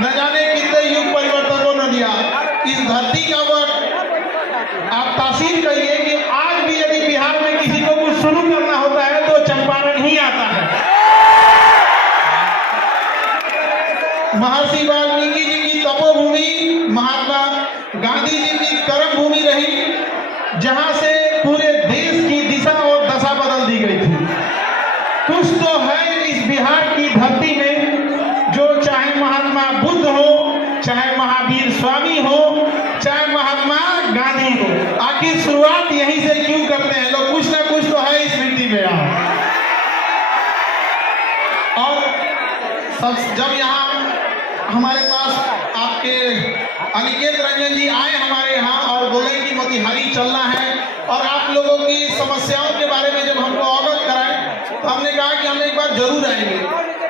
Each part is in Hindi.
न जाने कितने युग परिवर्तकों ने दिया। इस धरती का वह आप तासीर कहिए कि आज भी यदि बिहार में किसी को कुछ शुरू करना होता है तो चंपारण ही आता है। महर्षि वाल्मीकि जी की तपोभूमि, महात्मा गांधी जी की कर्म भूमि रही, जहां से पूरे देश की दिशा और दशा बदल दी गई थी। कुछ तो है इस बिहार की धरती में जो चाहे महात्मा बुद्ध हो, चाहे महावीर स्वामी हो, चाहे महात्मा गांधी हो, आखिर शुरुआत यहीं से क्यों करते हैं लोग? कुछ ना कुछ तो है इस मिट्टी में यहाँ। और सब जब यहाँ हमारे पास आपके अनिकेत रंजन जी आए हमारे यहाँ और बोले कि मोतिहारी चलना है और आप लोगों की समस्याओं के बारे में जब हमको अवगत कराए तो हमने कहा कि हम एक बार जरूर आएंगे।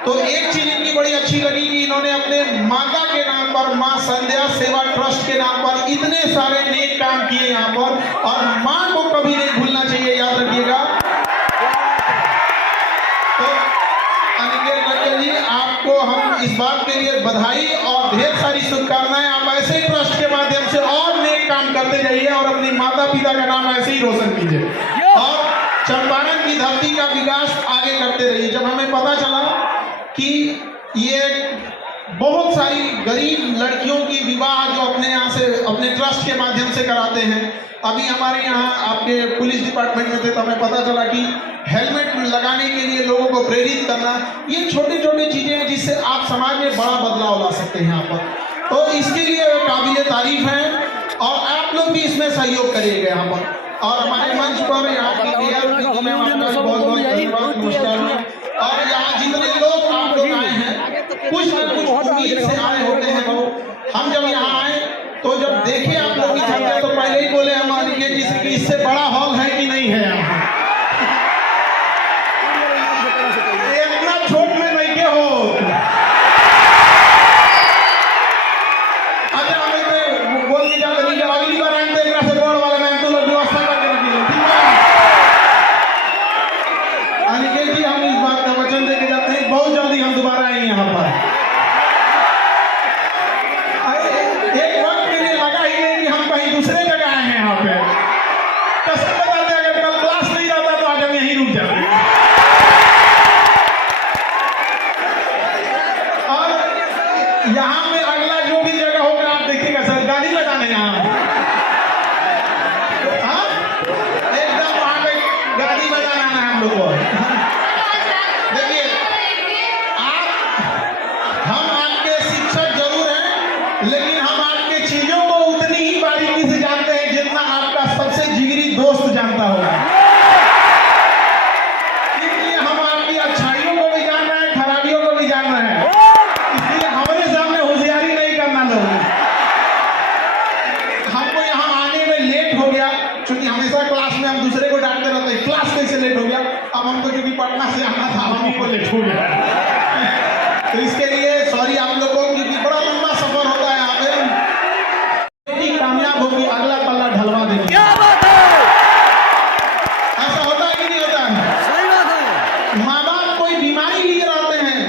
तो एक चीज इनकी बड़ी अच्छी लगी कि इन्होंने अपने माता के नाम पर, मां संध्या सेवा ट्रस्ट के नाम पर इतने सारे नेक काम किए यहाँ पर, और मां को कभी नहीं भूलना चाहिए, याद रखिएगा। तो अनिकेत रंजन जी, आपको हम इस बात के लिए बधाई और ढेर सारी शुभकामनाएं। आप ऐसे ट्रस्ट के माध्यम से और नेक काम करते जाइए और अपनी माता पिता का नाम ऐसे ही रोशन कीजिए और चंपारण की धरती का विकास आगे करते रहिए। जब हमें पता चला कि ये बहुत सारी गरीब लड़कियों की विवाह जो अपने यहाँ से, अपने ट्रस्ट के माध्यम से कराते हैं, अभी हमारे यहाँ आपके पुलिस डिपार्टमेंट में थे तो हमें पता चला कि हेलमेट लगाने के लिए लोगों को प्रेरित करना, ये छोटी छोटी चीजें हैं जिससे आप समाज में बड़ा बदलाव ला सकते हैं यहाँ पर। तो इसके लिए काबिल तारीफ है और आप लोग भी इसमें सहयोग करिएगा यहाँ पर। और हमारे मंच पर यहाँ की बहुत बहुत धन्यवाद, नमस्कार। और यहाँ जितने लोग आप लोग आए हैं, कुछ न कुछ उम्मीद से आए होते हैं लोग। हम जब यहाँ आए तो जब देखे आप लोग की संख्या तो पहले ही बोले हमारे लिए किसी की इससे बड़ा हॉल है कि नहीं है यहाँ। इतना छोट में नहीं के हो। अच्छा हमें तो बोल के जाते नहीं, अगली बार आए तो एक से बड़ वाले में तो लोग व्यवस्था करके रखिए, ठीक है? अनिकेत जी, हम इस बात का वचन देके जाते हैं बहुत जल्दी हम दोबारा आएंगे यहाँ पर। एक वक्त के लिए लगा ही नहीं कि हम कहीं दूसरे जगह आए हैं यहाँ पे। कसम बताते अगर कल क्लास नहीं जाता तो आज हम यहीं रुक जाते। और यहाँ में अगला जो भी जगह होगा आप देखिएगा सर, गाड़ी लगाने यहाँ एकदम वहां पे गाड़ी बजाना है हम लोग को। देखिए हम आपके शिक्षक जरूर हैं, लेकिन हम आपके चीजों को उतनी ही बारीकी से जानते हैं जितना आपका सबसे जिगरी दोस्त जानता होगा। इसलिए हम आपकी अच्छाइयों को भी जान रहे हैं, खराबियों को भी जान रहे हैं, इसलिए हमारे सामने होशियारी नहीं करना लोग। हमको यहाँ आने में लेट हो गया, क्योंकि हमेशा क्लास में हम दूसरे को डांटते रहते हैं, क्लास कैसे लेट हो गया। अब हमको क्योंकि पटना से आना था, हम को लेट हो गया, तो इसके लिए सॉरी आप लोगों को, क्योंकि बड़ा लंबा सफर होता है यहाँ पे। बेटी कामयाब होगी, अगला पल्ला ढलवा देगी। क्या बात है? ऐसा होता है कि नहीं होता है? सही बात है। माँ बाप कोई बीमारी लिए रहते हैं,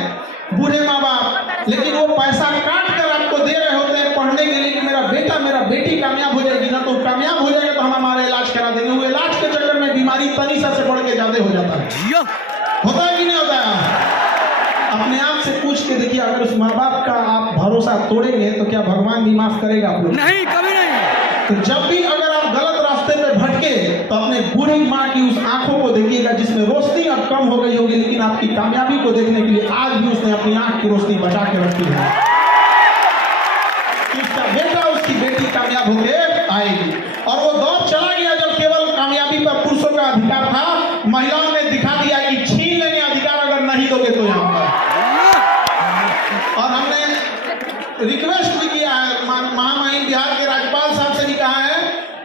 बूढ़े माँ बाप, लेकिन वो पैसा काट कर आपको दे रहे होते हैं पढ़ने के लिए कि मेरा बेटा मेरा बेटी कामयाब हो जाएगी ना, तो कामयाब हो जाएगा तो हम हमारा इलाज करा देंगे। वो इलाज के चक्कर में बीमारी तनिसा से बढ़ के ज्यादा हो जाता है। होता है कि नहीं होता है? अपने आप से पूछ के देखिए, अगर उस माँ बाप का आप भरोसा तोड़ेंगे तो क्या भगवान भी माफ करेगा आप लोग? नहीं, कभी नहीं। तो जब भी अगर आप गलत रास्ते पे भटके तो अपने बूढ़ी माँ की उस आंखों को देखिएगा जिसमें रोशनी अब कम हो गई होगी, लेकिन आपकी कामयाबी को देखने के लिए आज भी उसने अपनी आंख की रोशनी बचा के रखी है। उसका बेटा उसकी बेटी कामयाब होकर आएगी। और वो दौर चला गया जब केवल कामयाबी पर पुरुषों का अधिकार था, महिलाओं ने दिखा दिया कि छीन लेंगे अधिकार अगर नहीं दोगे तो यहाँ पर। और हमने रिक्वेस्ट भी किया है, महामहिम बिहार के राज्यपाल साहब से भी कहा है,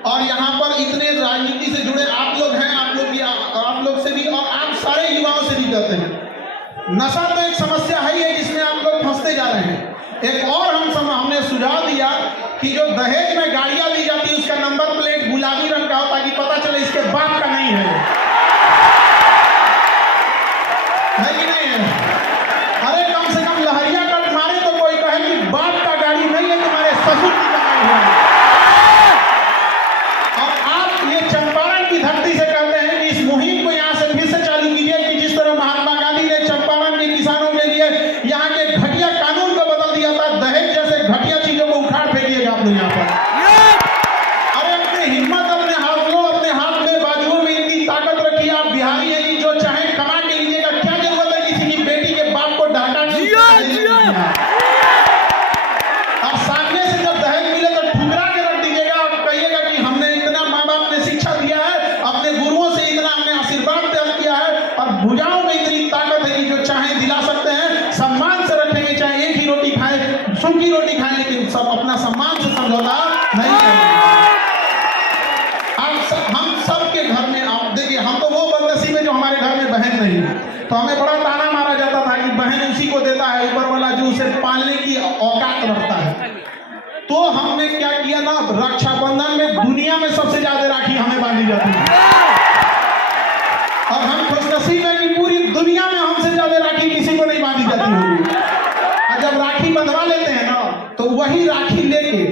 और यहाँ पर इतने राजनीति से जुड़े आप लोग हैं, आप लोग से भी और आप सारे युवाओं से भी कहते हैं, नशा तो एक समस्या है जिसमें आप लोग फंसते जा रहे हैं। एक और हमने सुझाव दिया कि जो दहेज में गाड़ियां ली जाती है उसका नंबर प्लेट गुलाबी रंग का हो ताकि पता चले इसके बाप का नहीं है कि नहीं है। अरे कम से कम लहरिया कट मारे तो कोई कहे कि बाप रोटी खाएं, लेकिन सब अपना सम्मान से समझौता नहीं करेंगे। हम सबके घर में आप देखिए, हम तो वो बदनसीब है जो हमारे घर में बहन नहीं है, तो हमें बड़ा ताना मारा जाता था कि बहन उसी को देता है ऊपर वाला जो उसे पालने की औकात रखता है। तो हमने क्या किया ना, रक्षाबंधन में दुनिया में सबसे ज्यादा राखी हमें बांधी जाती है, और हम खुशनसीब है कि पूरी दुनिया में हमसे ज्यादा राखी किसी को नहीं बांधी जाती होगी। और जब राखी बंधवा लेते हैं ना, तो वही राखी लेके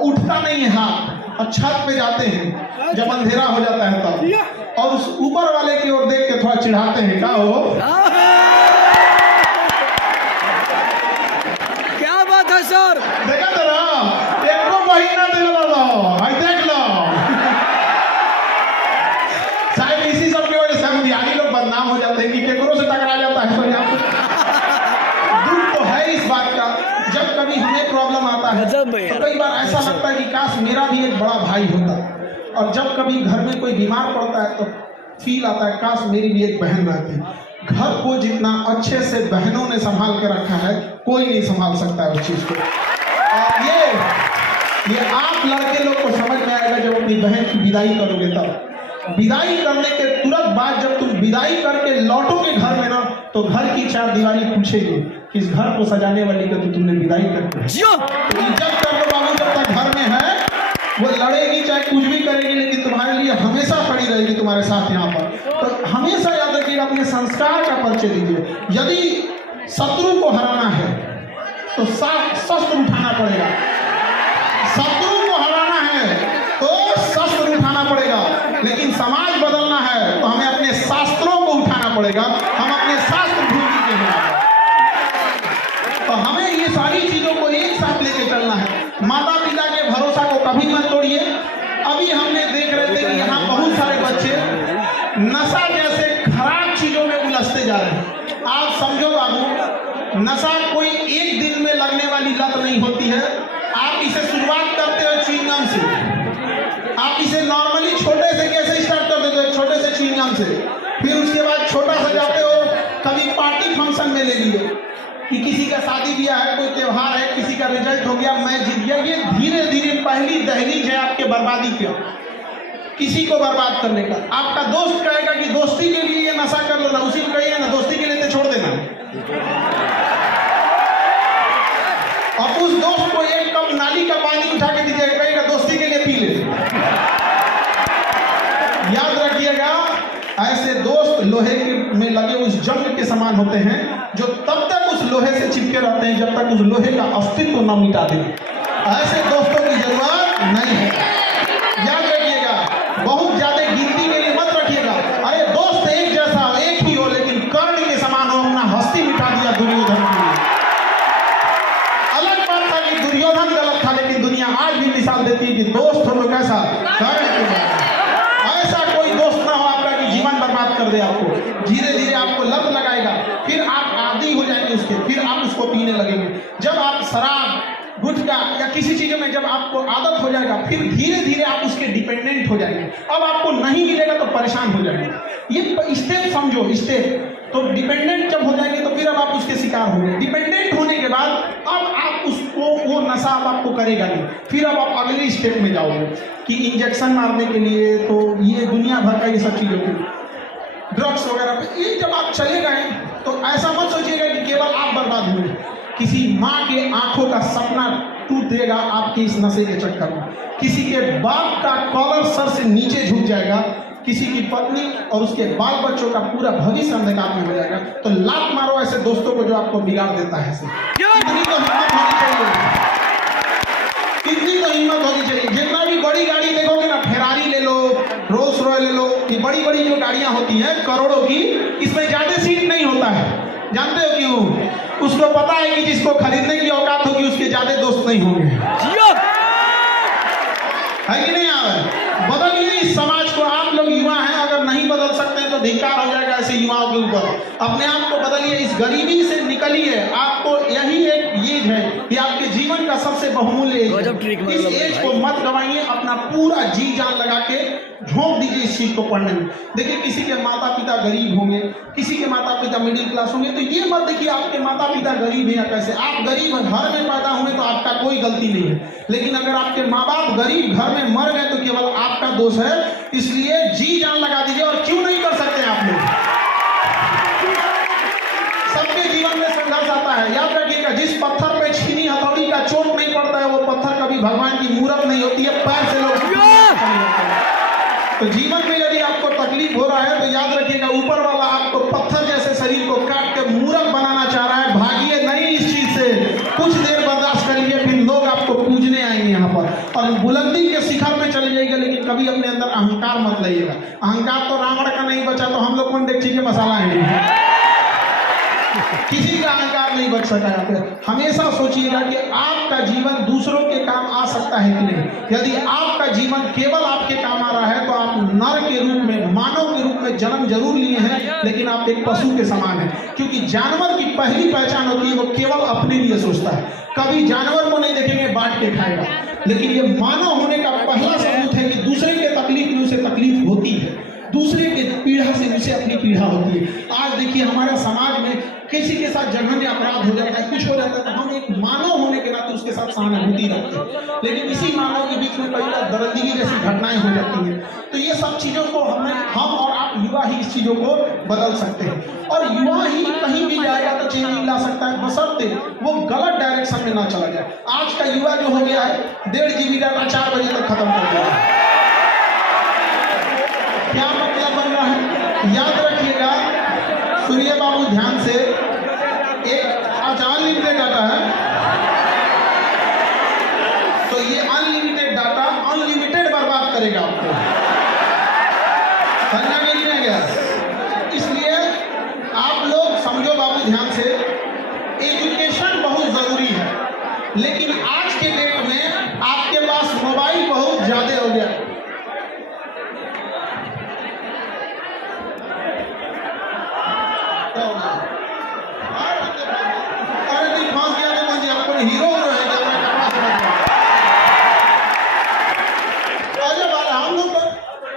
उठता नहीं है हाथ, और छत पे जाते हैं जब अंधेरा हो जाता है तब, और उस ऊपर वाले की ओर देख के थोड़ा चिढ़ाते हैं, क्या हो क्या बात है सर, देखा तो ना, एक महीना दे लो, देख लो। शायद इसी सब की वजह से हम बिहारी लोग बदनाम हो जाते हैं कि केकरों से टकरा जाता है। दुख तो है इस बात का, जब कभी हमें प्रॉब्लम आता है तो कई बार ऐसा लगता है कि काश मेरा भी एक बड़ा भाई होता, और जब कभी घर में कोई बीमार पड़ता है तो फील आता है काश मेरी भी एक बहन रहती। घर को जितना अच्छे से बहनों ने संभाल के रखा है, कोई नहीं संभाल सकता है उस चीज को। और ये आप लड़के लोग को समझ में आएगा जब अपनी बहन की विदाई करोगे तब। विदाई करने के तुरंत बाद जब तुम विदाई करके लौटोगे घर में ना, तो घर की चार दीवारी पूछेगी कि इस घर को सजाने वाली का तो तुमने विदाई कर दी। तो इज्जत कर लो बाबू, जब तक घर में है वो लड़ेगी चाहे कुछ भी करेगी, लेकिन तुम्हारे लिए हमेशा खड़ी रहेगी तुम्हारे साथ यहाँ पर। तो हमेशा याद रखिएगा, अपने संस्कार का परिचय दीजिए। यदि शत्रु को हराना है तो शस्त्र उठाना पड़ेगा, शत्रु को हराना है तो शस्त्र उठाना पड़ेगा, लेकिन समाज बदलना है तो हमें अपने शास्त्रों को उठाना पड़ेगा। हम अपने शास्त्र भूल चुके हैं, तो हमें ये सारी चीजों को एक साथ लेके चलना है। माता पिता के भरोसा को कभी मत तोड़िए। अभी हमने देख रहे थे कि यहाँ बहुत सारे बच्चे नशा जैसे खराब चीजों में उलझते जा रहे हैं। आप समझो बाबू, नशा कोई एक दिन में लगने वाली लत नहीं होती है। आप इसे शुरुआत करते हो च्युइंगम से, आप इसे नॉर्मली छोटे से कैसे स्टार्ट कर देते हो, छोटे से च्युइंगम से, फिर उसके बाद छोटा सा जाते हो, कभी पार्टी फंक्शन में ले लिए कि किसी का शादी ब्याह है, कोई त्योहार है, किसी का रिजल्ट हो गया, मैं जीत गया। ये धीरे धीरे पहली दहलीज है आपके बर्बादी का, किसी को बर्बाद करने का। आपका दोस्त कहेगा कि दोस्ती के लिए ये नशा कर लो ना, उसी को कहिए ना दोस्ती के लिए तो छोड़ देना, और उस दोस्त को एक कप नाली का पानी उठा के दीजिएगा, कहेगा दोस्ती के लिए पी ले। याद रखिएगा, ऐसे दोस्त लोहे में लगे उस जंग के समान होते हैं जो तब तक उस लोहे से चिपके रहते हैं जब तक उस लोहे का अस्तित्व न मिटा दे। ऐसे दोस्तों की जरूरत नहीं है। याद रखिएगा, बहुत ज्यादा गिनती के लिए मत रखिएगा। अरे दोस्त एक जैसा एक ही हो, लेकिन कर्ण के समान हो, अपना हस्ती मिटा दिया दुर्योधन के लिए। अलग बात था कि दुर्योधन गलत था, लेकिन दुनिया आज भी मिसाल देती है कि दोस्त हो तो कैसा कर्ण के जैसा। ऐसा कोई दोस्त ना हो आपका कि जीवन बर्बाद कर दे आपको, धीरे धीरे आपको लत लगाएगा, फिर आप आदी हो जाएंगे उसके, फिर आप उसको पीने लगेंगे। जब आप शराब, गुटखा या किसी चीज में जब आपको आदत हो जाएगा, फिर धीरे धीरे आप उसके डिपेंडेंट हो जाएंगे। अब आपको नहीं मिलेगा तो परेशान हो जाएंगे। ये स्टेप समझो, स्टेप। तो डिपेंडेंट जब हो जाएंगे तो फिर अब आप उसके शिकार हो गए। डिपेंडेंट होने के बाद अब आप उसको, वो नशा अब आपको करेगा नहीं, फिर अब आप अगले स्टेप में जाओगे कि इंजेक्शन मारने के लिए, तो ये दुनिया भर का ये सब चीजों के ड्रग्स वगैरह पे ये जब आप चले गए तो ऐसा मत सोचिएगा कि केवल आप बर्बाद हुए। किसी माँ के आंखों का सपना टूटेगा आपके इस नशे के चक्कर में, किसी के बाप का कॉलर सर से नीचे झुक जाएगा, किसी की पत्नी और उसके बाल बच्चों का पूरा भविष्य अंधकार में हो जाएगा। तो लात मारो ऐसे दोस्तों को जो आपको बिगाड़ देता है। इतनी तो हिम्मत होनी चाहिए, इतनी तो हिम्मत होनी चाहिए। जितना भी बड़ी गाड़ी देखोगे ना, फेरारी ले लो, रोल्स रॉय ले लो, ये बड़ी बड़ी जो गाड़ियां होती हैं करोड़ों की, इसमें ज्यादा सीट नहीं होता है। जानते हो क्यों? उसको पता है कि जिसको खरीदने की औकात होगी उसके ज्यादा दोस्त नहीं होंगे। है कि नहीं? बदलिए इस समाज को। आप लोग युवा हैं, अगर नहीं बदल सकते हैं तो धिक्कार हो जाएगा ऐसे युवाओं के ऊपर। अपने आप को बदलिए, इस गरीबी से निकलिए। आपको यही एक चीज है कि आपके जीवन का सबसे बहुमूल्य एज। इस एज को मत गवाइए, अपना पूरा जी जान लगा के झोंक दीजिए इस चीज को पढ़ने में। देखिए किसी के माता पिता गरीब होंगे, किसी के माता पिता मिडिल क्लास होंगे, तो ये मत देखिए आपके माता पिता गरीब हैं या कैसे। आप गरीब घर में पैदा हुए तो आपका कोई गलती नहीं है, लेकिन अगर आपके माँ बाप गरीब घर में मर गए तो केवल आपका दोष है। इसलिए जी जान लगा दीजिए। और क्यों नहीं कर सकते आप लोग? सबके जीवन में संघर्ष आता है, याद रखिएगा। जिस पत्थर पे छीनी हथौड़ी का चोट नहीं पड़ता है, वो पत्थर कभी भगवान की मूरत नहीं होती है, पैर से लोग। तो जीवन में यदि आपको तकलीफ हो रहा है तो याद रखिएगा, ऊपर वाला आपको पत्थर जैसे शरीर को काट के मूरत बनाना चाह रहा है। भागिए नहीं इस चीज से, कुछ देर बर्दाश्त करिए, फिर लोग आपको पूजने आएंगे यहाँ पर और बुलंदी के शिखर पे चले जाइएगा। लेकिन कभी अपने अंदर अहंकार मत लाइएगा। अहंकार तो रावण का नहीं बचा, तो हम लोग कौन डेगची के मसाला है? किसी का अहंकार नहीं बच सका यहाँ पे। हमेशा सोचिएगा कि आपका जीवन दूसरों के काम आ सकता है कि नहीं। यदि आपका जीवन केवल आपके काम आ रहा है तो आप नर के रूप में, मानव के रूप में जन्म जरूर लिए हैं, लेकिन आप एक पशु के समान हैं। क्योंकि जानवर की पहली पहचान होती है वो केवल अपने लिए सोचता है, कभी जानवर को नहीं देखेंगे बांट के खाएगा। लेकिन ये मानव होने का पहला सबूत है कि दूसरे के तकलीफ में उसे तकलीफ होती है, दूसरे के पीड़ा से उसे अपनी पीड़ा होती है। आज देखिए हमारे समाज में किसी के साथ जघन्य अपराध हो जाता है, कुछ हो जाता है, तो हम एक मानव होने के नाते उसके साथ सहानुभूति रखते हैं। लेकिन इसी मानव के बीच में कई बार दरिंदगी जैसी घटनाएं हो जाती हैं। तो ये सब चीजों को हम और आप युवा ही इस चीजों को बदल सकते हैं। और युवा ही कहीं भी जाएगा तो चेंज ला सकता है, बशर्ते वो गलत डायरेक्शन में ना चला जाए। आज का युवा जो हो गया है 1.5 GB डाटा 4 बजे तक खत्म कर दिया है। क्या मतलब बन रहा है? याद रखिएगा सूर्य बाबू, ध्यान से, एक आज अनलिमिटेड डाटा है, तो ये अनलिमिटेड डाटा अनलिमिटेड बर्बाद करेगा आपको। समझा नहीं गया? इसलिए आप लोग समझो बाबू ध्यान से, एजुकेशन बहुत जरूरी है, लेकिन आज के डेट में आपके पास मोबाइल बहुत ज्यादा हो गया। हीरो है हम लोग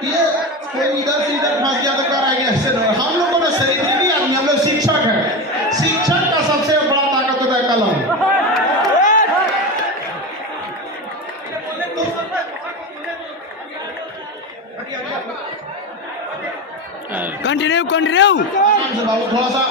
ये कोई इधर से इधर फंस गया तो कर आएंगे, ऐसे हम लोग को ना सेलिब्रिटी आदमी, हम लोग शिक्षक है। शिक्षक का सबसे बड़ा ताकत होता है कलम। कंटिन्यू थोड़ा सा